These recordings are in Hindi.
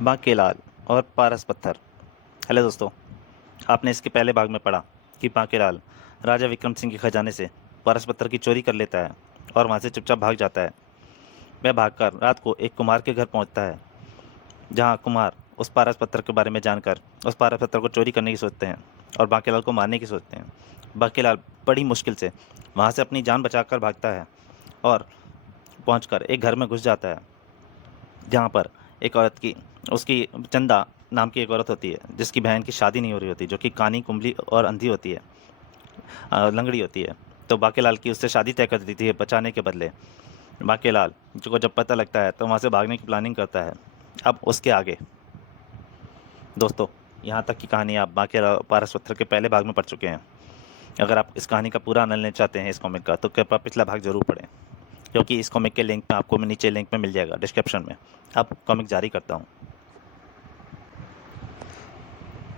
बांकेलाल और पारस पत्थर। हेलो दोस्तों, आपने इसके पहले भाग में पढ़ा कि बांकेलाल राजा विक्रम सिंह के खजाने से पारस पत्थर की चोरी कर लेता है और वहाँ से चुपचाप भाग जाता है। वह भागकर रात को एक कुम्हार के घर पहुँचता है, जहाँ कुम्हार उस पारस पत्थर के बारे में जानकर उस पारस पत्थर को चोरी करने की सोचते हैं और बांकेलाल को मारने की सोचते हैं। बांकेलाल बड़ी मुश्किल से वहाँ से अपनी जान बचाकर भागता है और पहुँचकर एक घर में घुस जाता है, जहाँ पर एक औरत की उसकी चंदा नाम की एक औरत होती है, जिसकी बहन की शादी नहीं हो रही होती, जो कि कानी कुंबली और अंधी होती है, लंगड़ी होती है। तो बांकेलाल की उससे शादी तय कर दी थी बचाने के बदले। बांकेलाल को जब पता लगता है तो वहाँ से भागने की प्लानिंग करता है। अब उसके आगे दोस्तों, यहाँ तक की कहानी आप बांकेलाल और पारस पत्थर के पहले भाग में पढ़ चुके हैं। अगर आप इस कहानी का पूरा आनंद लेना चाहते हैं इस कॉमिक का, तो कृपया पिछला भाग जरूर पढ़ें, क्योंकि इस कॉमिक के लिंक में आपको मैं नीचे लिंक में मिल जाएगा डिस्क्रिप्शन में। अब कॉमिक जारी करता हूँ।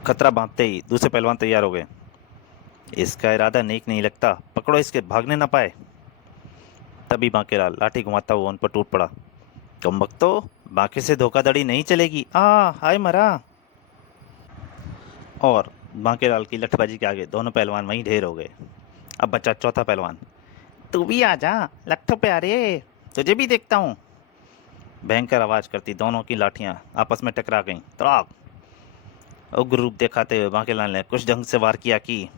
खतरा भांपते ही दूसरे पहलवान तैयार हो गए। इसका इरादा नेक नहीं लगता, पकड़ो इसके, भागने ना पाए। तभी बांकेलाल लाठी घुमाता हुआ उन पर टूट पड़ा। तुम भक्तो, बांके से धोखाधड़ी नहीं चलेगी। हाय मरा। और बांकेलाल की लठबाजी के आगे दोनों पहलवान वहीं ढेर हो गए। अब बचा चौथा पहलवान। तू भी आ जा लट्ठो प्यारे, तुझे भी देखता हूँ। भयंकर आवाज करती दोनों की लाठियां आपस में टकरा गईं। तड़ाक। उग्र रूप दिखाते हुए बांकेलाल ने कुछ ढंग से वार किया कि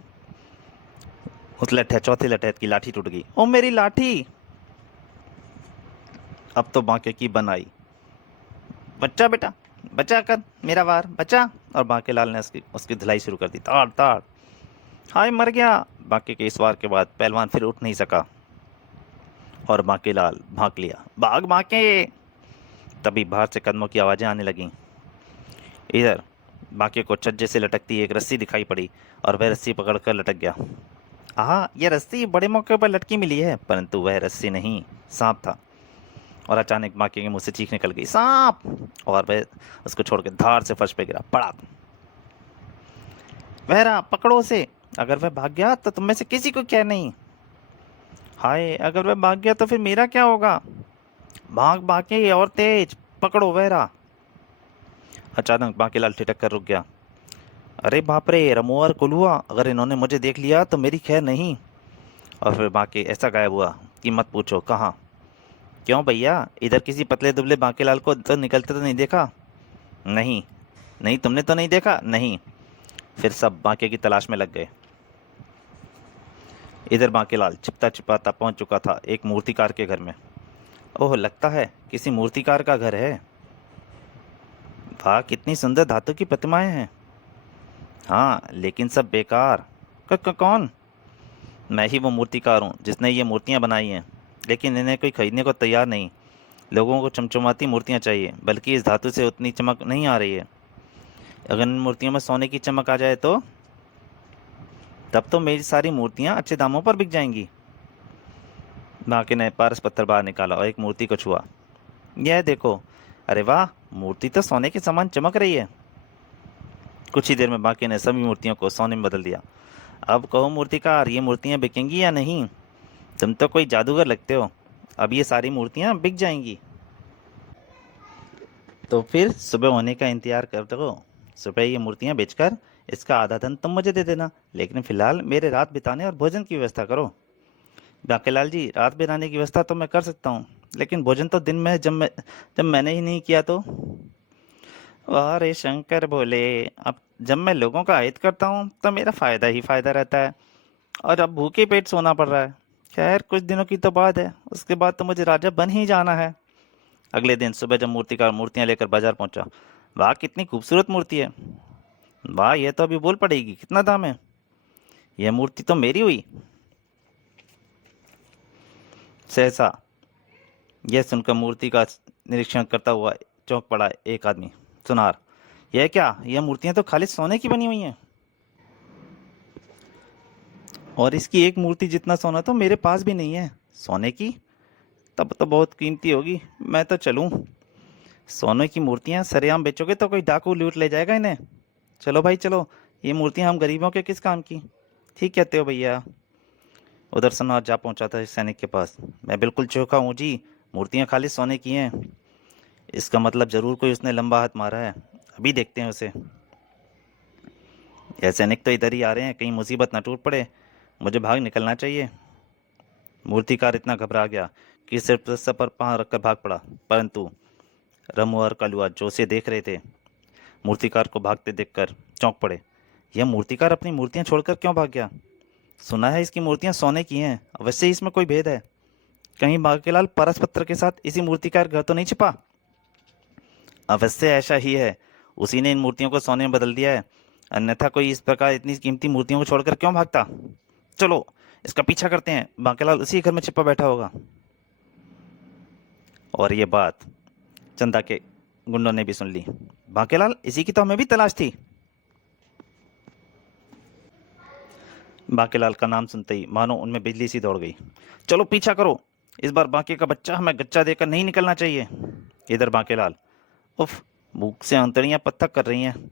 उस लठे चौथे लठैत की लाठी टूट गई। ओ मेरी लाठी। अब तो बांके की बन आई। बच्चा बेटा, बचा कर मेरा वार, बचा। और बांकेलाल ने उसकी धुलाई शुरू कर दी। ताड़ ताड़। हाय मर गया। बांके के इस वार के बाद पहलवान फिर उठ नहीं सका और बांकेलाल भाग लिया। भाग बांके। तभी बाहर से कदमों की आवाजें आने लगीं। इधर बांके को छज्जे से लटकती एक रस्सी दिखाई पड़ी और वह रस्सी पकड़कर लटक गया। यह रस्सी बड़े मौके पर लटकी मिली है, परंतु वह रस्सी नहीं, सांप था। और अचानक बांके के मुंह से चीख निकल गई, सांप। और वह उसको छोड़कर धार से फर्श पे गिरा। पड़ा। वह रहा, पकड़ो उसे। अगर वह भाग गया तो तुम में से किसी को क्या नहीं। हाय, अगर वह भाग गया तो फिर मेरा क्या होगा। भाग बांके, और तेज पकड़ो। वह रहा। अचानक बांकेलाल ठिठक कर रुक गया। अरे बाप रे, रमो और कुलुआ, अगर इन्होंने मुझे देख लिया तो मेरी खैर नहीं। और फिर बांके ऐसा गायब हुआ कि मत पूछो कहाँ। क्यों भैया, इधर किसी पतले दुबले बांकेलाल को तो निकलते तो नहीं देखा। नहीं। नहीं, तुमने तो नहीं देखा। नहीं। फिर सब बांके की तलाश में लग गए। इधर बांकेलाल छिपता छिपाता पहुंच चुका था एक मूर्तिकार के घर में। ओह, लगता है किसी मूर्तिकार का घर है। वाह, कितनी सुंदर धातु की प्रतिमाएं हैं। हाँ, लेकिन सब बेकार। कौन। मैं ही वो मूर्तिकार हूँ जिसने ये मूर्तियाँ बनाई हैं, लेकिन इन्हें कोई खरीदने को तैयार नहीं। लोगों को चमचमाती मूर्तियाँ चाहिए, बल्कि इस धातु से उतनी चमक नहीं आ रही है। अगर इन मूर्तियों में सोने की चमक आ जाए तो तब तो मेरी सारी मूर्तियाँ अच्छे दामों पर बिक जाएंगी। बाकी ने पारस पत्थर बाहर निकाला और एक मूर्ति को छुआ। यह देखो। अरे वाह, मूर्ति तो सोने के समान चमक रही है। कुछ ही देर में बाकी ने सभी मूर्तियों को सोने में बदल दिया। अब कहो मूर्तिकार, ये मूर्तियाँ बिकेंगी या नहीं। तुम तो कोई जादूगर लगते हो। अब ये सारी मूर्तियाँ बिक जाएंगी। तो फिर सुबह होने का इंतजार कर दो। सुबह ये मूर्तियाँ बेचकर इसका आधा धन तुम मुझे दे देना, लेकिन फिलहाल मेरे रात बिताने और भोजन की व्यवस्था करो। बाकीलाल जी, रात बिताने की व्यवस्था तो मैं कर सकता हूँ, लेकिन भोजन तो दिन में जब मैंने ही नहीं किया तो। वाह रे शंकर भोले। अब जब मैं लोगों का हित करता हूँ तो मेरा फायदा ही फायदा रहता है, और अब भूखे पेट सोना पड़ रहा है। खैर, कुछ दिनों की तो बात है, उसके बाद तो मुझे राजा बन ही जाना है। अगले दिन सुबह जब मूर्तिकार मूर्तियां लेकर बाजार पहुंचा। वाह, कितनी खूबसूरत मूर्ति है। वाह, यह तो अभी बोल पड़ेगी, कितना दाम है। यह मूर्ति तो मेरी हुई। सहसा यह सुनकर मूर्ति का निरीक्षण करता हुआ चौंक पड़ा एक आदमी। सुनार, यह क्या, यह मूर्तियां तो खाली सोने की बनी हुई हैं। और इसकी एक मूर्ति जितना सोना तो मेरे पास भी नहीं है। सोने की? तब तो बहुत कीमती होगी। मैं तो चलूं। सोने की मूर्तियां सरेआम बेचोगे तो कोई डाकू लूट ले जाएगा इन्हें। चलो भाई चलो, ये मूर्तियां हम गरीबों के किस काम की। ठीक कहते हो भैया। उधर सन्नाट जा पहुंचा था सैनिक के पास। मैं बिल्कुल चौंका हूँ जी, मूर्तियां खाली सोने की हैं। इसका मतलब जरूर कोई उसने लंबा हाथ मारा है। अभी देखते हैं उसे। यह सैनिक तो इधर ही आ रहे हैं, कहीं मुसीबत ना टूट पड़े। मुझे भाग निकलना चाहिए। मूर्तिकार इतना घबरा गया कि सिर्फ सर पर पाँव रखकर भाग पड़ा, परंतु रमू और कलुआ जो उसे देख रहे थे, मूर्तिकार को भागते देखकर चौंक पड़े। यह मूर्तिकार अपनी मूर्तियां छोड़कर क्यों भाग गया? सुना है इसकी मूर्तियां सोने की हैं, अवश्य इसमें कोई भेद है। कहीं बांकेलाल पारस पत्थर के साथ इसी मूर्तिकार घर तो नहीं छिपा? अवश्य ऐसा ही है, उसी ने इन मूर्तियों को सोने में बदल दिया है, अन्यथा कोई इस प्रकार इतनी कीमती मूर्तियों को छोड़कर क्यों भागता? चलो इसका पीछा करते हैं, बांकेलाल उसी घर में छिपा बैठा होगा। और ये बात चंदा के गुंडों ने भी सुन ली। बांकेलाल, इसी की तो हमें भी तलाश थी। बांकेलाल का नाम सुनते ही मानो उनमें बिजली सी दौड़ गई। चलो पीछा करो, इस बार बांके का बच्चा हमें गच्चा देकर नहीं निकलना चाहिए। इधर बांकेलाल, उफ, भूख से अंतड़ियां पत्थर कर रही हैं।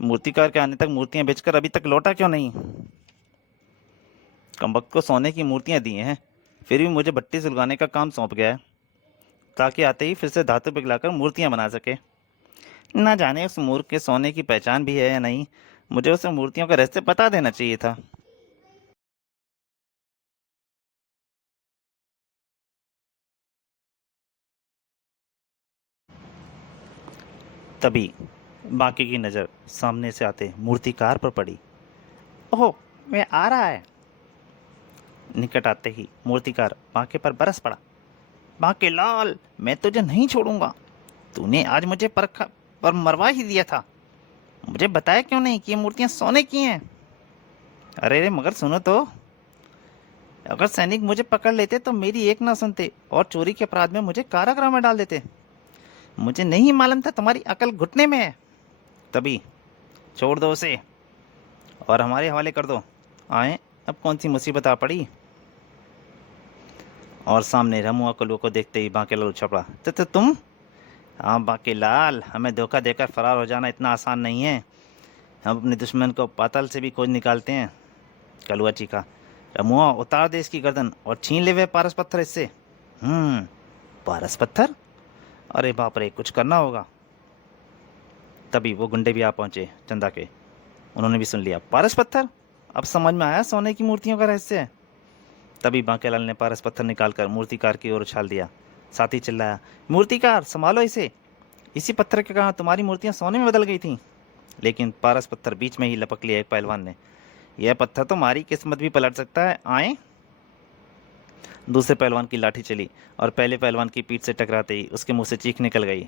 मूर्तिकार के आने तक मूर्तियां बेचकर अभी तक लौटा क्यों नहीं? कमबख्त को सोने की मूर्तियां दी हैं, फिर भी मुझे भट्टी सुलगाने का काम सौंप गया है, ताकि आते ही फिर से धातु पिघलाकर मूर्तियां बना सके। ना जाने उस मूर्ख के सोने की पहचान भी है या नहीं, मुझे उसे मूर्तियों का रहस्य बता देना चाहिए था। तभी बाकी की नज़र सामने से आते मूर्तिकार पर पड़ी। ओह, वह आ रहा है। निकट आते ही मूर्तिकार बांके पर बरस पड़ा। बांके लाल, मैं तुझे नहीं छोड़ूंगा। तूने आज मुझे पर मरवा ही दिया था। मुझे बताया क्यों नहीं कि ये मूर्तियां सोने की हैं? अरे रे, मगर सुनो तो, अगर सैनिक मुझे पकड़ लेते तो मेरी एक ना सुनते और चोरी के अपराध में मुझे कारागृह में डाल देते। मुझे नहीं मालूम था तुम्हारी अकल घुटने में है। तभी छोड़ दो उसे और हमारे हवाले कर दो। आए, अब कौन सी मुसीबत आ पड़ी? और सामने रमुआ कलुआ को देखते ही बांकेलाल उछल पड़ा। तो तुम? हाँ बांकेलाल, हमें धोखा देकर फरार हो जाना इतना आसान नहीं है। हम अपने दुश्मन को पाताल से भी खोज निकालते हैं। कलुआ चीखा। रमुआ, उतार दे इसकी गर्दन और छीन ले वे पारस पत्थर इससे। पारस पत्थर? अरे बाप रे, कुछ करना होगा। तभी वो गुंडे भी आ पहुंचे चंदा के। उन्होंने भी सुन लिया। पारस पत्थर? अब समझ में आया सोने की मूर्तियों का रहस्य है। तभी बांकेलाल ने पारस पत्थर निकालकर मूर्तिकार की ओर उछाल दिया। साथ ही चिल्लाया, मूर्तिकार संभालो इसे, इसी पत्थर के कारण तुम्हारी मूर्तियां सोने में बदल गई थीं। लेकिन पारस पत्थर बीच में ही लपक लिया एक पहलवान ने। यह पत्थर तो हमारी किस्मत भी पलट सकता है, आए। दूसरे पहलवान की लाठी चली और पहले पहलवान की पीठ से टकराते ही उसके मुंह से चीख निकल गई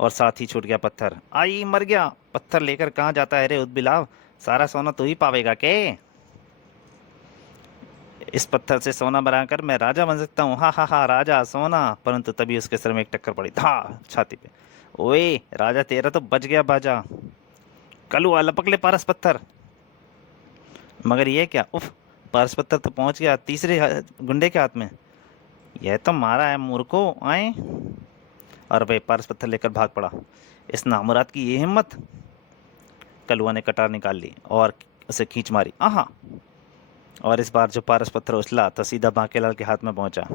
और साथ ही छूट गया पत्थर। आई, मर गया। पत्थर लेकर कहाँ जाता है रे उदबिलाव? सारा सोना तू ही पावेगा के? इस पत्थर से सोना बनाकर मैं राजा बन सकता हूँ, हा हा हा, राजा सोना। परंतु तभी उसके सर में एक टक्कर पड़ी, था छाती पे। ओए राजा, तेरा तो बच गया बाजा। कलुआ, लपक ले पारस पत्थर। मगर ये क्या? उफ, पारस पत्थर तो पहुंच गया तीसरे गुंडे के हाथ में। यह तो मारा है मूर्खो, आए। और वह पारस पत्थर लेकर भाग पड़ा। इस नामुराद की ये हिम्मत! कलुआ ने कटार निकाल ली और उसे खींच मारी। आहा! और इस बार जो पारस पत्थर उछला तो सीधा बांकेलाल के हाथ में पहुंचा।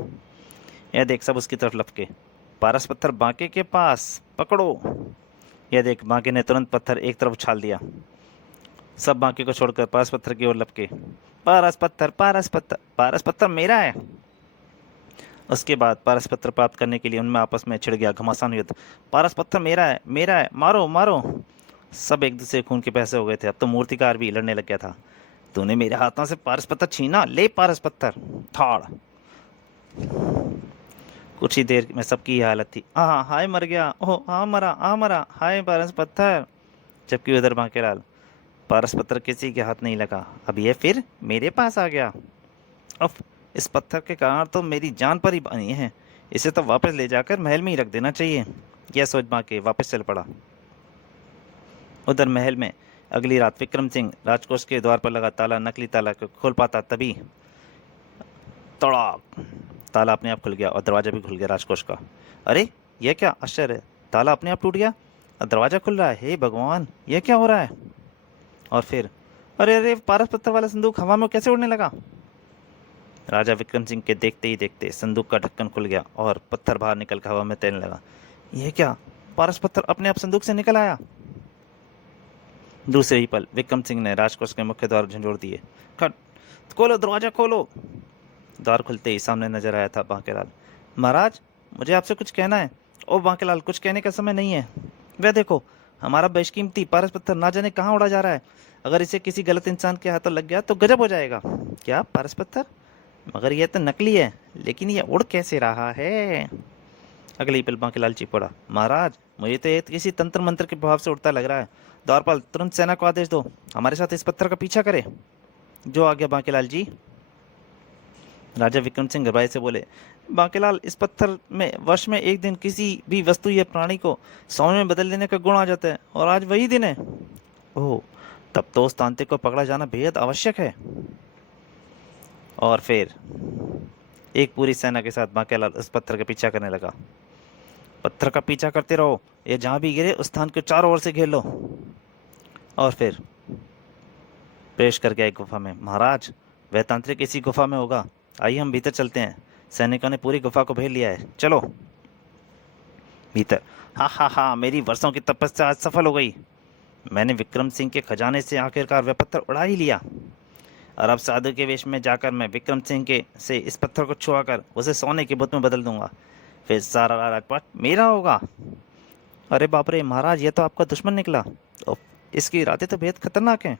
यह देख सब उसकी तरफ लपके। पारस पत्थर बांके के पास, पकड़ो। यह देख बांके ने तुरंत पत्थर एक तरफ उछाल दिया। सब बांके को छोड़कर पारस पत्थर की ओर लपके। पारस पत्थर, पारस पत्थर, पारस पत्थर मेरा है। उसके बाद पारस पत्थर प्राप्त करने के लिए उनमें आपस में छिड़ गया घमासान युद्ध। पारस पत्थर मेरा है, मेरा है, मारो मारो। सब एक दूसरे खून के पैसे हो गए थे। अब तो मूर्तिकार भी लड़ने लग गया था। तूने मेरे हाथों से पारस पत्थर छीना, ले पारस पत्थर। थाड़। कुछ ही देर में सबकी ये हालत थी। हाँ हाय, मर गया। ओह हाँ मरा, हाँ मरा, हाय पारस पत्थर। जबकि उधर बांकेलाल, पारस पत्थर किसी के हाथ नहीं लगा। अब ये फिर मेरे पास आ गया। अब इस पत्थर के कारण तो मेरी जान पर ही बनी है। इसे तो वापस ले जाकर महल में ही रख देना चाहिए। यह सोच बांके वापस चल पड़ा। उधर महल में अगली रात विक्रम सिंह राजकोष के द्वार पर लगा ताला, नकली ताला को खोल पाता तभी तड़ाक, ताला अपने आप खुल गया और दरवाजा भी खुल गया राजकोष का। अरे यह क्या आश्चर्य है, ताला अपने आप टूट गया और दरवाजा खुल रहा है। हे भगवान, यह क्या हो रहा है? और फिर अरे अरे, पारस पत्थर वाला संदूक हवा में कैसे उड़ने लगा? राजा विक्रम सिंह के देखते ही देखते संदूक का ढक्कन खुल गया और पत्थर बाहर निकल कर हवा में तैरने लगा। यह क्या? पारस पत्थर अपने आप संदूक से निकल आया। दूसरे ही पल विक्रम सिंह ने राजकोष के मुख्य द्वार झंझोड़ दिए। खट, खोलो दरवाजा खोलो। द्वार खुलते ही सामने नजर आया था बांकेलाल। महाराज, मुझे आपसे कुछ कहना है। ओ बांकेलाल, कुछ कहने का समय नहीं है। वह देखो, हमारा बेशकीमती पारस पत्थर ना जाने कहाँ उड़ा जा रहा है। अगर इसे किसी गलत इंसान के हाथों लग गया तो गजब हो जाएगा। क्या पारस पत्थर? मगर यह तो नकली है, लेकिन यह उड़ कैसे रहा है? अगले ही पल बांकेलाल चीख पड़ा। महाराज, मुझे तो ये किसी तंत्र मंत्र के प्रभाव से उड़ता लग रहा है। द्वारपाल, तुरंत सेना को आदेश दो, हमारे साथ इस पत्थर का पीछा करे। जो आ गया बांकेलाल जी। राजा विक्रम सिंह घबराए से बोले। बांकेलाल, इस पत्थर में वर्ष में एक दिन किसी भी वस्तु या प्राणी को सोने में बदल देने का गुण आ जाता है, और आज वही दिन है। ओह, तब तो उस तांत्रिक को पकड़ा जाना बेहद आवश्यक है। और फिर एक पूरी सेना के साथ बांकेलाल उस पत्थर का पीछा करने लगा। पत्थर का पीछा करते रहो, ये जहां भी गिरे उस स्थान के चारों ओर से घेर लो। और फिर प्रवेश कर गया एक गुफा में। महाराज, वह तांत्रिक इसी गुफा में होगा। आइए हम भीतर चलते हैं। सैनिकों ने पूरी गुफा को घेर लिया है, चलो भीतर। हा हा हा, मेरी वर्षों की तपस्या आज सफल हो गई। मैंने विक्रम सिंह के खजाने से आखिरकार वह पत्थर उड़ा ही लिया। और अब साधु के वेश में जाकर मैं विक्रम सिंह के से इस पत्थर को छुआकर उसे सोने के बुत में बदल दूंगा। फिर सारा राजपाट मेरा होगा। अरे बाप रे महाराज, ये तो आपका दुश्मन निकला। तो इसकी इरादे तो बेहद खतरनाक हैं।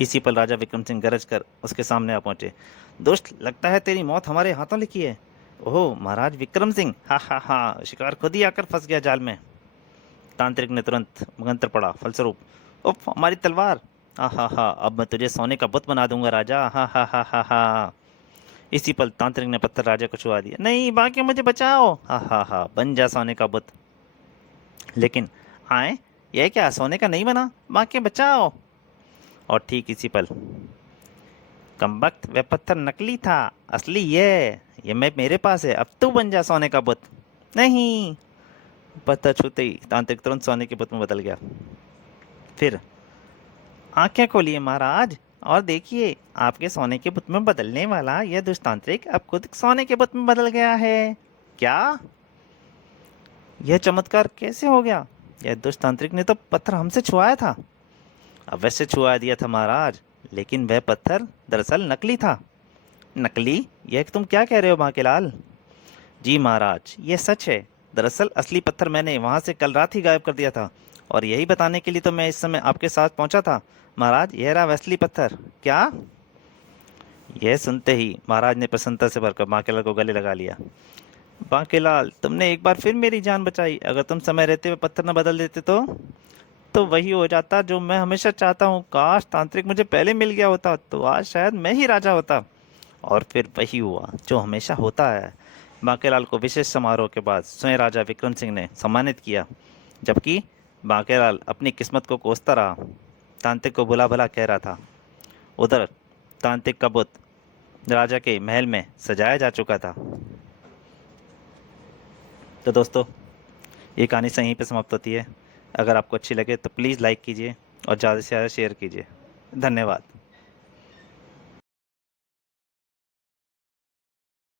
इसी पर राजा विक्रम सिंह गरज कर उसके सामने आ पहुंचे। दुष्ट, लगता है तेरी मौत हमारे हाथों लिखी है। ओह महाराज विक्रम सिंह, हा हा हा, शिकार खुद ही आकर फंस गया जाल में। तांत्रिक ने तुरंत मंत्र पड़ा। फलस्वरूप, उफ, हमारी तलवार। हा हा हा, अब मैं तुझे सोने का बुत बना दूंगा राजा। हा हा हा हा हा। इसी पल तांत्रिक ने पत्थर राजा को छुआ दिया। नहीं, बाकी मुझे बचाओ। हा हा हा, बन जा सोने का बुत। लेकिन आए, यह क्या सोने का नहीं बना? बाकी बचाओ। और ठीक इसी पल, कमबख्त, वह पत्थर नकली था, असली ये मैं मेरे पास है। अब तू बन जा सोने का बुत। नहीं। पत्थर छूते ही तांत्रिक तुरंत सोने के बुत में बदल गया। फिर आंखें खोलिए महाराज, और देखिए, आपके सोने के बुत में बदलने वाला यह दुष्तांत्रिक अब खुद सोने के बुत में बदल गया है। क्या? यह चमत्कार कैसे हो गया? यह दुष्तांत्रिक ने तो पत्थर हमसे छुआया था। अवश्य छुआ दिया था महाराज, लेकिन वह पत्थर दरअसल नकली था। नकली? यह तुम क्या कह रहे हो बांकेलाल? जी महाराज, यह सच है। दरअसल असली पत्थर मैंने वहां से कल रात ही गायब कर दिया था, और यही बताने के लिए तो मैं इस समय आपके साथ पहुंचा था। महाराज, यह रहा असली पत्थर। क्या? यह सुनते ही महाराज ने प्रसन्नता से भरकर बांकेलाल को गले लगा लिया। बांकेलाल, तुमने एक बार फिर मेरी जान बचाई। अगर तुम समय रहते हुए पत्थर न बदल देते तो वही हो जाता जो मैं हमेशा चाहता हूँ। काश तांत्रिक मुझे पहले मिल गया होता, तो आज शायद मैं ही राजा होता। और फिर वही हुआ जो हमेशा होता है। बांकेलाल को विशेष समारोह के बाद स्वयं राजा विक्रम सिंह ने सम्मानित किया, जबकि बांकेलाल अपनी किस्मत को कोसता रहा, तांत्रिक को बुला भला कह रहा था। उधर तांत्रिक का बुत राजा के महल में सजाया जा चुका था। तो दोस्तों, ये कहानी से यहीं पे समाप्त होती है। अगर आपको अच्छी लगे तो प्लीज़ लाइक कीजिए और ज़्यादा से ज़्यादा शेयर कीजिए। धन्यवाद।